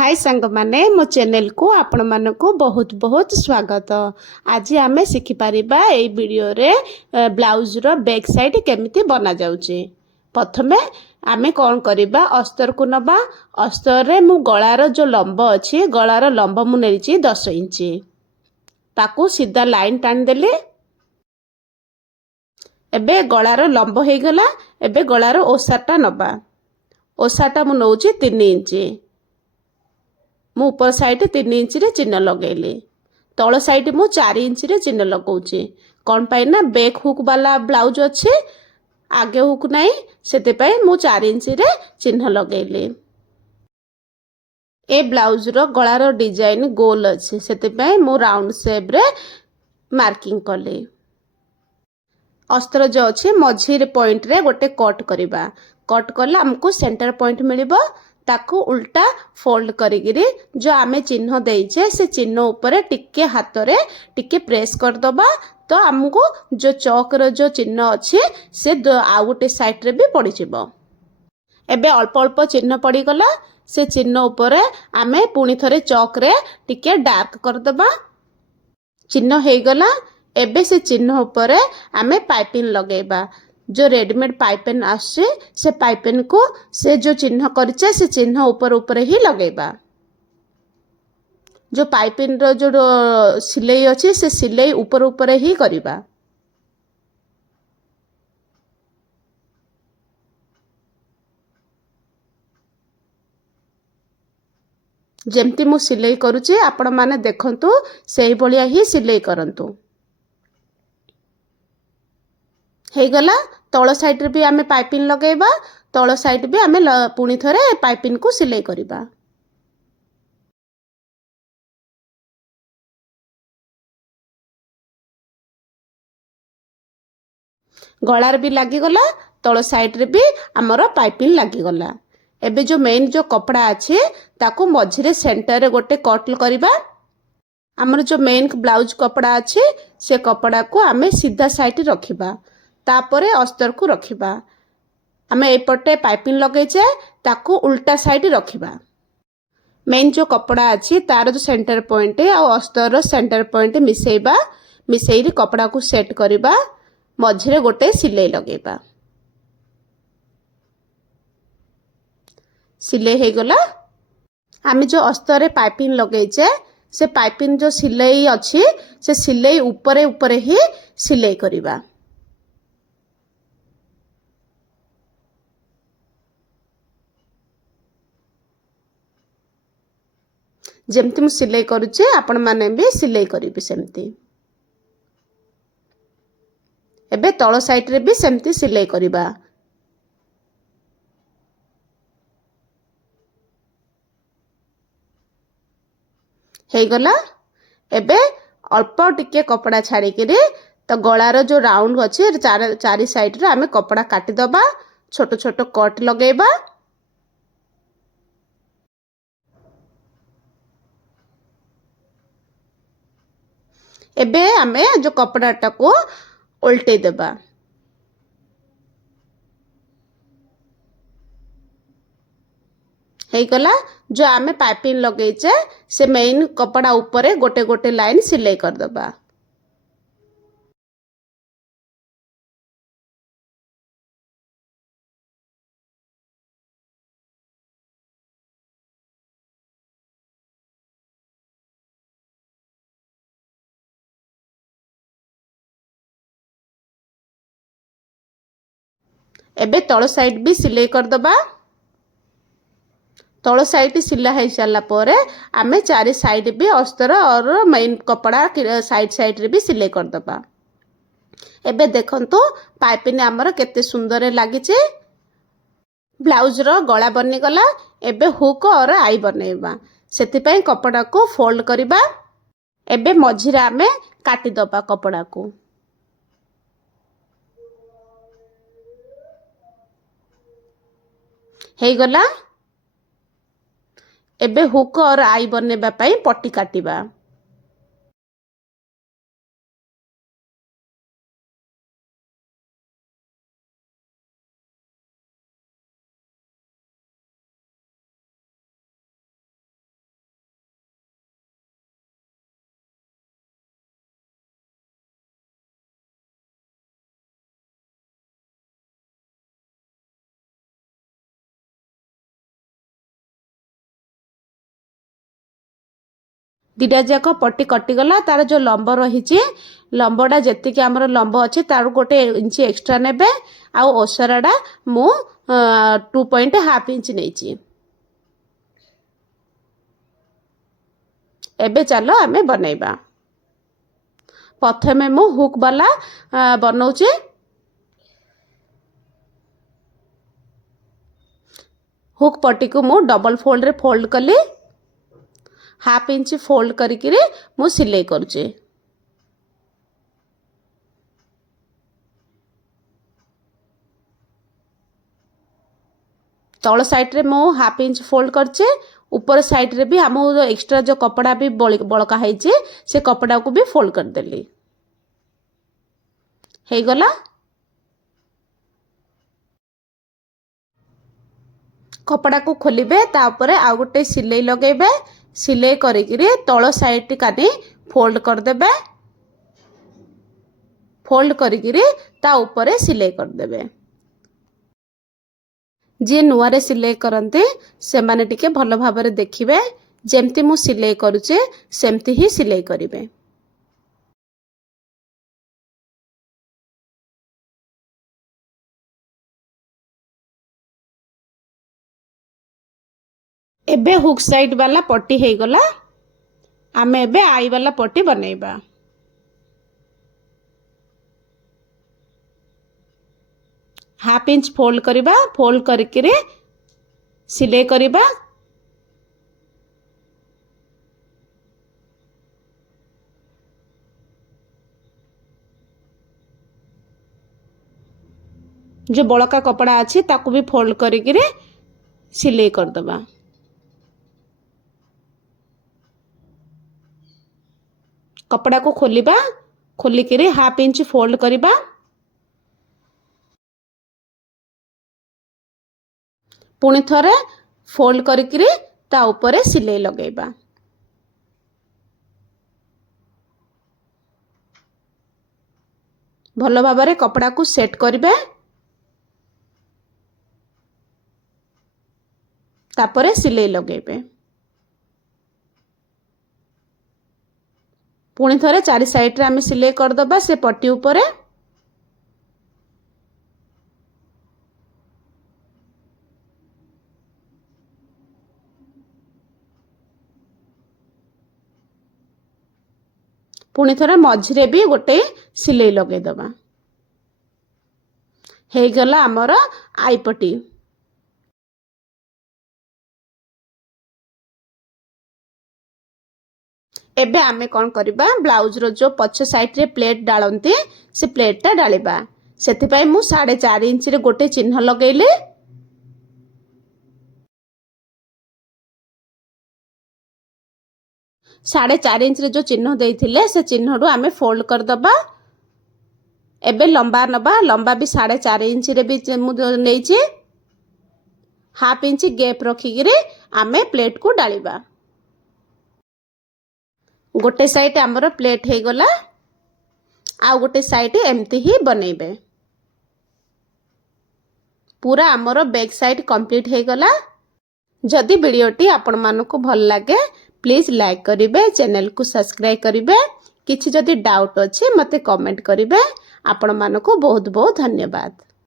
हाय सांग माने मो चैनल को आपण मानक बहुत बहुत स्वागत। आज आमे शिखि परिबा ए वीडियो रे ब्लाउज रो बैक साइड केमिति बना जाउची। प्रथमे आमे कोन करिबा अस्तर को नबा। अस्तर रे मु गळार जो लंब अछि गळार लंब मु नेछि 10 इंची ताकू सीधा लाइन टान देले। एबे गळार लंब हे गला। एबे गळार ओसाटा नबा। ओसाटा मु नउची 3 इंची। मु ऊपर साइड 3 इंच रे चिन्ह लगेली। तळ साइड मु 4 इंच रे चिन्ह लगाउची। कोन पाई ना बैक हुक वाला ब्लाउज अछि आगे हुक नाही सेते पाई मु 4 इंच रे चिन्ह लगेली। ए ब्लाउज रो गळार डिजाइन गोल अछि सेते पाई मु राउंड शेप रे मार्किंग कली। अस्त्र जो अछि मझिर पॉइंट रे गोटे कट करिबा। कट करले हमको सेंटर पॉइंट मिलिबो। ताकू उल्टा फोल्ड करिगिरी जो आमे चिन्ह देइछे से चिन्ह ऊपर टिके हाथ रे टिके प्रेस कर दबा तो हमको जो चौक रो जो चिन्ह अछि से आ गोटे साइड रे भी पड़ी जिवो। एबे अल्प अल्प चिन्ह पड़ी गला। से चिन्ह ऊपर आमे पुनी थरे चौक रे टिके डार्क कर दबा। चिन्ह हे गला। एबे से चिन्ह ऊपर आमे पाइपिंग लगेबा। जो रेडीमेड पाइपिंग आसे से पाइपिंग को से जो चिन्ह करछे से चिन्ह ऊपर ऊपर ही लगेबा। जो पाइपिंग रो जो सिलाई अछि से सिलाई ऊपर ऊपर ही करिबा। जेमती मु सिलाई करूची आपण माने देखंतु सेही भलिया ही सिलाई करंतु। हे गला। तळ साइड रे भी आमे पाइपिंग लगेबा। तळ साइड भी आमे पुनी थरे पाइपिंग को सिलाई करिबा। गळार भी लागी गला। तळ साइड रे भी हमरो पाइपिंग लागी गला। एबे जो मेन जो कपड़ा अछि ताकू मझिरे सेंटर रे गोटे कट करिबा। हमर जो मेन ब्लाउज कपड़ा अछि से कपड़ा को आमे सीधा साइड रखिबा। तापरे अस्तर को रखिबा। हमें एपटे पाइपिंग लगेचे ताकू उल्टा साइड रखिबा। मेन जो कपड़ा अछि तार जो सेंटर पॉइंट आ अस्तर रो सेंटर पॉइंट मिसेइबा। मिसेइरी कपड़ा को सेट करिबा। मझिरे गोटे सिलाई लगेबा। सिलाई हे गला। आमे जो अस्तर रे पाइपिंग लगेचे से पाइपिंग जो सिलाई अछि से सिलाई ऊपरे ऊपरे ही सिलाई करिबा। जेमती मु सिलाई करूचे आपण माने भी सिलाई करिबे सेमती। एबे तळ साइड रे भी सेमती सिलाई करिबा। हे गला। एबे अल्प टिके कपड़ा छाड़ी के तो गळार जो राउंड अछि चारि साइड रे आमे कपड़ा काटी दबा। छोटो छोटो कट लगेबा। एबे आमे जो कपड़ा को उल्टे देबा। हे गला। जो आमे पाइपिंग लगेचे से मेन कपड़ा ऊपर गोटे गोटे लाइन सिलाई कर दबा। एबे तळ साइड भी सिलाई कर दबा। तळ साइड सिला है साला परे आमे चारि साइड भी अस्तर और मेन कपड़ा साइड साइड रे भी सिलाई कर दबा। एबे देखंतु पाइपिंग हमर केते सुंदर लागिचे। ब्लाउज रो गळा बनि गला। एबे हुक और आई बनेबा। सेति पई कपड़ा को फोल्ड करिबा। एबे मझिरे आमे काटी दबा कपड़ा को। हे गला। एबे हुक और आई बनेबा पई पट्टी काटिबा। दुटा जाक पट्टी कटिगला तार जो लंब रही लंबटा जी आमर लंब अच्छे तार 1 इंच एक्सट्रा नेबे आ ओसराटा मु 2.5 इंच नहीं। एबे चलो आमे बनैबा। प्रथमे मु हुक वाला बनौचे। हुक पट्टी को मु डबल फोल्ड रे फोल्ड कली 1/2 इंच फोल्ड करिकिरी मु सिलाई करूचे। तल साइड रे मु 1/2 इंच फोल्ड करचे। ऊपर साइड रे भी हम एक्स्ट्रा जो कपड़ा भी बड़का है से कपड़ा को भी फोल्ड कर देली। हे गला कपड़ा को खोलिबे तापरे आ गोटे सिलाई लगेबे। सिलाई करिकिरी तल साइड कानी फोल्ड कर देबे। फोल्ड करिकिरी ता ऊपर सिलाई कर देबे। जे नुआरे सिलाई करते से माने टिके भल भाबरे देखिबे जेमती मु सिलाई करूचे सेमती ही सिलाई करिवे। एबे हुक साइड वाला पट्टी हे गला। आमे एबे आई वाला पट्टी बनैबा। हाफ इंच फोल्ड करिबा। फोल्ड करिकिरी सिलाई करिबा। जो बड़का कपड़ा अच्छी ताकू भी फोल्ड करिकिरी सिलाई कर दबा। कपड़ा को खोलिबा। खोलिकिरी 1/2 इंच फोल्ड करिबा। पुणी थरे फोल्ड करिकिरी ता ऊपर सिलाई लगेबा। भल भाबरे कपड़ा को सेट करिबे। तापरे सिलाई लगेबे। पुणी थरे चारि साइड रे आमे सिलाई कर दबा से पट्टी ऊपरे। पुणी थरे मझिरे भी गोटे सिलाई लगे दबा। हे गला हमर आई पट्टी। एबे आमे कौन करिबा ब्लाउज रो जो पछ साइड रे प्लेट डालंती से प्लेट टा डालिबा। सेति पई मु 4.5 इंच रे गोटे चिन्ह लगैले। साढ़े 4 इंच रे जो चिन्ह देइथिले से चिन्ह रु आमे फोल्ड कर दबा। एबे लंबा नबा। लंबा भी 4.5 इंच रे भी मु नेइची। 1/2 इंच गैप रखिकिरी आमे प्लेट को डालिबा। गोटे साइड आमर प्लेट हे गला। आ गोटे साइड एमती ही बनैबे। पूरा आमर बैक साइड कंप्लीट हे गला। जदि वीडियोटी आपण मानको भल लागे प्लीज लाइक करिवे। चैनल को सब्सक्राइब करिवे। किछि जदि डाउट अछि मते कमेंट करिवे। आपण मानको बहुत बहुत धन्यवाद।